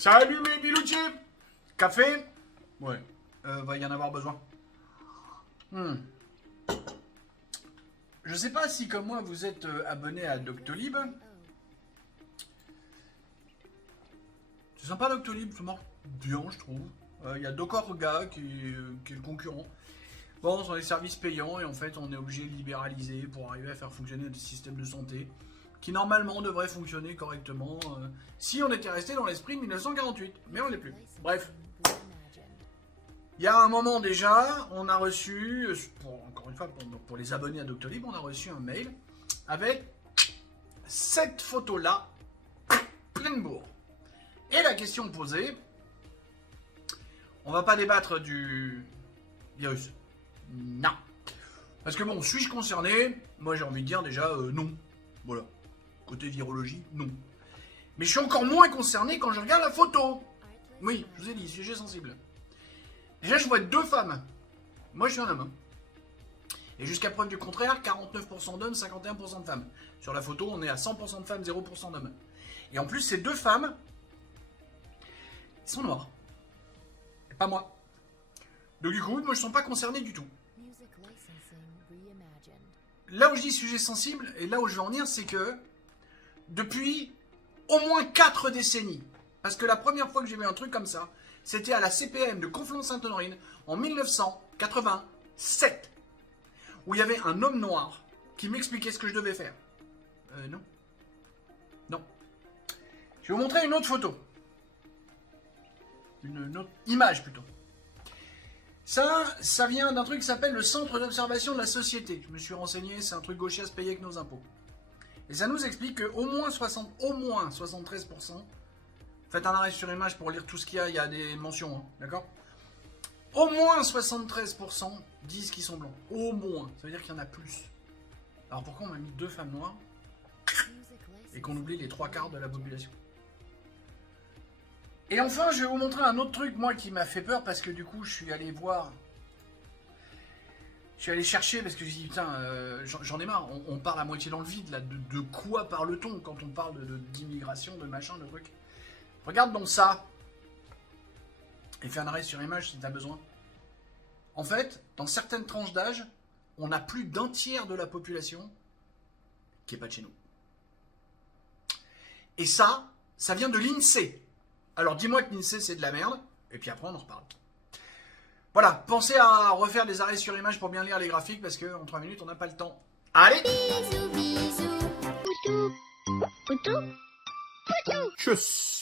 Salut mes biloutiers. Café? Ouais, va y en avoir besoin. Je sais pas si comme moi vous êtes abonné à Doctolib. C'est sympa Doctolib, ça marche bien je trouve. Il y a Docorga qui est le concurrent. Bon, ce sont des services payants et en fait on est obligé de libéraliser pour arriver à faire fonctionner le système de santé qui normalement devrait fonctionner correctement si on était resté dans l'esprit de 1948. Mais on n'est plus. Bref. Il y a un moment déjà, on a reçu, encore une fois pour les abonnés à Doctolib, on a reçu un mail avec cette photo-là, pleine bourre. Et la question posée, on va pas débattre du virus. Non. Parce que bon, suis-je concerné? Moi j'ai envie de dire déjà non. Voilà. Côté virologie, non. Mais je suis encore moins concerné quand je regarde la photo. Oui, je vous ai dit, sujet sensible. Déjà je vois deux femmes. Moi je suis un homme. Hein. Et jusqu'à preuve du contraire, 49% d'hommes, 51% de femmes. Sur la photo, on est à 100% de femmes, 0% d'hommes. Et en plus, ces deux femmes, elles sont noires. Et pas moi. Donc du coup, moi je ne sens pas concerné du tout. Là où je dis sujet sensible, et là où je veux en venir, c'est que depuis au moins 4 décennies, parce que la première fois que j'ai vu un truc comme ça, c'était à la CPM de Conflans-Sainte-Honorine en 1987, où il y avait un homme noir qui m'expliquait ce que je devais faire. Non. Non. Je vais vous montrer une autre photo. Une autre image plutôt. Ça vient d'un truc qui s'appelle le Centre d'observation de la société. Je me suis renseigné, c'est un truc gauchiste payé avec nos impôts. Et ça nous explique que au moins 73%, faites un arrêt sur image pour lire tout ce qu'il y a des mentions, hein, d'accord? Au moins 73% disent qu'ils sont blancs. Au moins, ça veut dire qu'il y en a plus. Alors pourquoi on a mis deux femmes noires et qu'on oublie les 3/4 de la population? Et enfin, je vais vous montrer un autre truc, moi, qui m'a fait peur, parce que du coup, je suis allé voir... Je suis allé chercher, parce que je dis, putain, j'en ai marre, on parle à moitié dans le vide, là, de quoi parle-t-on quand on parle d'immigration, de machin, de truc? Regarde donc ça, et fais un arrêt sur image si tu as besoin. En fait, dans certaines tranches d'âge, on a plus d'un tiers de la population qui n'est pas de chez nous. Et ça vient de l'INSEE. Alors dis-moi que l'INSEE c'est de la merde, et puis après on en reparle. Voilà, pensez à refaire des arrêts sur image pour bien lire les graphiques, parce qu'en 3 minutes on n'a pas le temps. Allez, Bisous, bisous. Poutou, poutou, poutou. tchuss.